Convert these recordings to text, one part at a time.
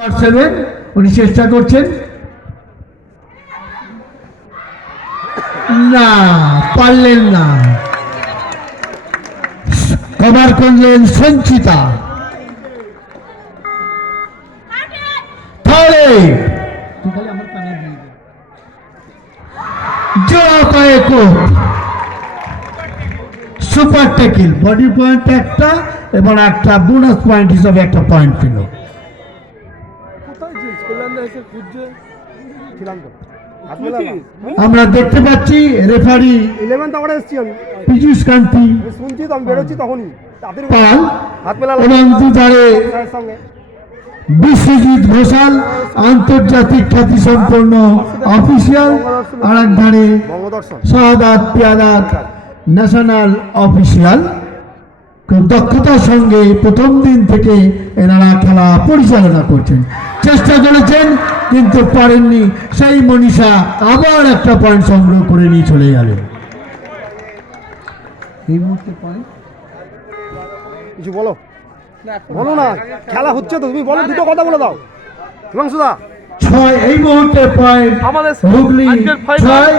7 উনি চেষ্টা করছেন, না পারলেন না, কভার করলেন সঞ্চিতা। জোড়া পায়ে কোপ, সুপার টেকিল, বডি পয়েন্ট একটা এবং একটা বোনাস পয়েন্ট হিসাবে একটা পয়েন্ট পেল। আমরা দেখতে পাচ্ছি রেফারি পীযূষ কান্তি পাল এবং দুধারে বিশ্বজিৎ ঘোষাল আন্তর্জাতিক খ্যাতি সম্পন্ন অফিসিয়াল, আর এক ধারে শাহাদাত পিয়াদাত ন্যাশনাল অফিসিয়াল। খুব দক্ষতার সঙ্গে প্রথম দিন থেকে এনারা খেলা পরিচালনা করছেন, চেষ্টা করেছেন কিন্তু পারেননি। সেই মনীষা আবার একটা পয়েন্ট সংগ্রহ করে নিয়ে চলে গেলেন। এই মুহূর্তে পয়েন্ট কিছু বলো বলো না, খেলা হচ্ছে তো, তুমি বলো, দুটো কথা বলে দাও। হিমাংশুদা 6 এই মুহূর্তে পয়েন্ট আমাদের হুগলি 6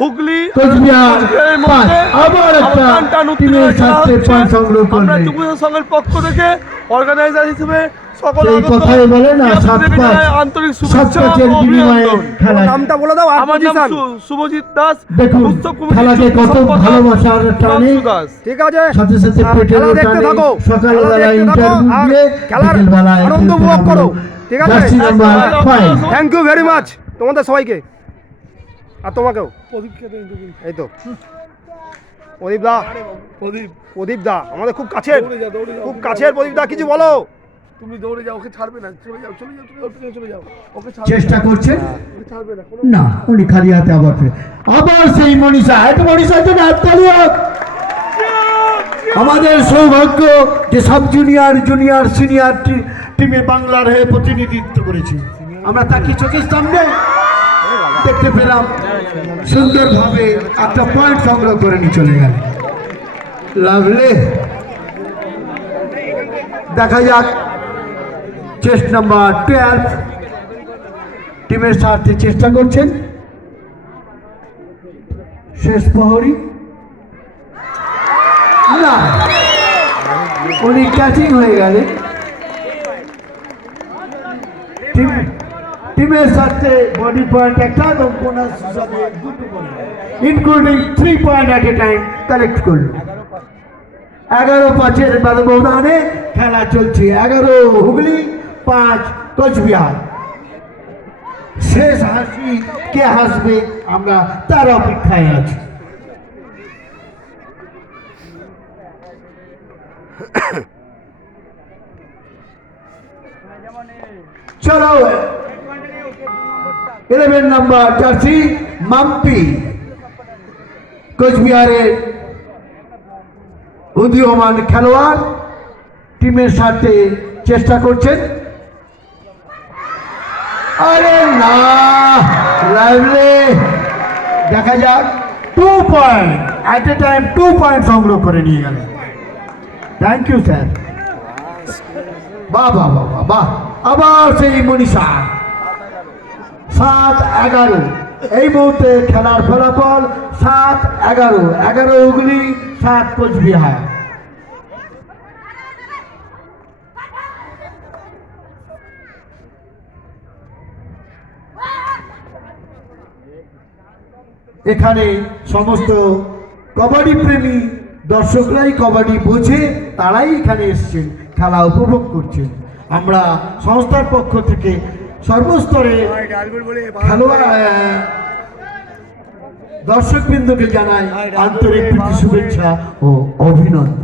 হুগলি কোচবিহার 5। আবার একটা টিমের সাথে পয়েন্ট সংগ্রহ আমরা করলেন। যুব সংঘের পক্ষ থেকে অর্গানাইজার হিসেবে সকল এই কথাই বলে না, 7-5 আন্তরিক শুভেচ্ছা সবচেয়ে ও বিনিময়ে অভিনন্দন। খেলা। নামটা বলে দাও আর আমার নাম পজিশন। শুভজিৎ দাস, দেখুন উৎসব কমিটির খেলাকে যুগ্ম কত সম্পাদক ভালোবাসার টানে, হিমাংশু দাস। ঠিক আছে, সাথে সাথে পেটের খেলা দেখতে টানে থাকো, সকালবেলা ইন্টারভিউ আর দিয়ে খেলার বিকেলবেলা আনন্দ উপভোগ করো। ঠিক আছে, jersey number 5। Thank you very much তোমাদের সবাইকে, আর তোমাকেও। এই তো প্রদীপ দা, প্রদীপ দা আমাদের খুব কাছের, খুব কাছের। প্রদীপ দা কিছু বলো। তুমি দৌড়ে যাও, ওকে ছাড়বে না, চলে যাও চলে যাও চলে যাও, ওকে চেষ্টা করছেন ছাড়বে না। না, উনি খালি হাতে আবার আবার সেই মনীষা। এত মনীষার জন্য হাততালি হোক। আমাদের সৌভাগ্য যে সাব জুনিয়র, জুনিয়র, সিনিয়র টিমে বাংলার হয়ে প্রতিনিধিত্ব করেছি। আমরা তাকে চোখের সামনে দেখতে পেলাম, সুন্দরভাবে একটা পয়েন্ট সংগ্রহ করে নিয়ে চলে গেল। লাভলি, দেখা যাক চেস্ট নাম্বার 12 টিমের সাথে চেষ্টা করছেন। শেষ প্রহরী, না উনি ক্যাচিং হয়ে গেলেন। টিমের সাথে বডি পয়েন্ট একটা এবং বোনাস হিসাবে 2 point, including 3 point at a time collect করল। 11-5 ব্যবধানে খেলা চলছে। 11 হুগলি, 5 কোচবিহার। শেষ হাসি কে হাসবে আমরা তার অপেক্ষায় আছি। চলো 11 নম্বর জার্সি মাম্পি কোচবিহারের উদীয়মান খেলোয়াড় টিমের সাথে চেষ্টা করছেন। আরে না, লাভলি, দেখা যাক 2 point at a time, 2 point সংগ্রহ করে নিয়ে গেল। Thank you sir. বাহ বাহ বাহ বাহ বাহ। আবার সেই মনীষা 7-11 এই মুহূর্তে খেলার ফলাফল 7-11। 11 হুগলি, 7 কোচবিহার। এখানে সমস্ত কবাডি প্রেমী দর্শকরাই কবাডি বোঝে, তারাই এখানে এসছেন, খেলা উপভোগ করছেন। আমরা সংস্থার পক্ষ থেকে সর্বস্তরে খেলোয়াড় দর্শকবৃন্দকে জানাই আন্তরিক প্রীতি, শুভেচ্ছা ও অভিনন্দন।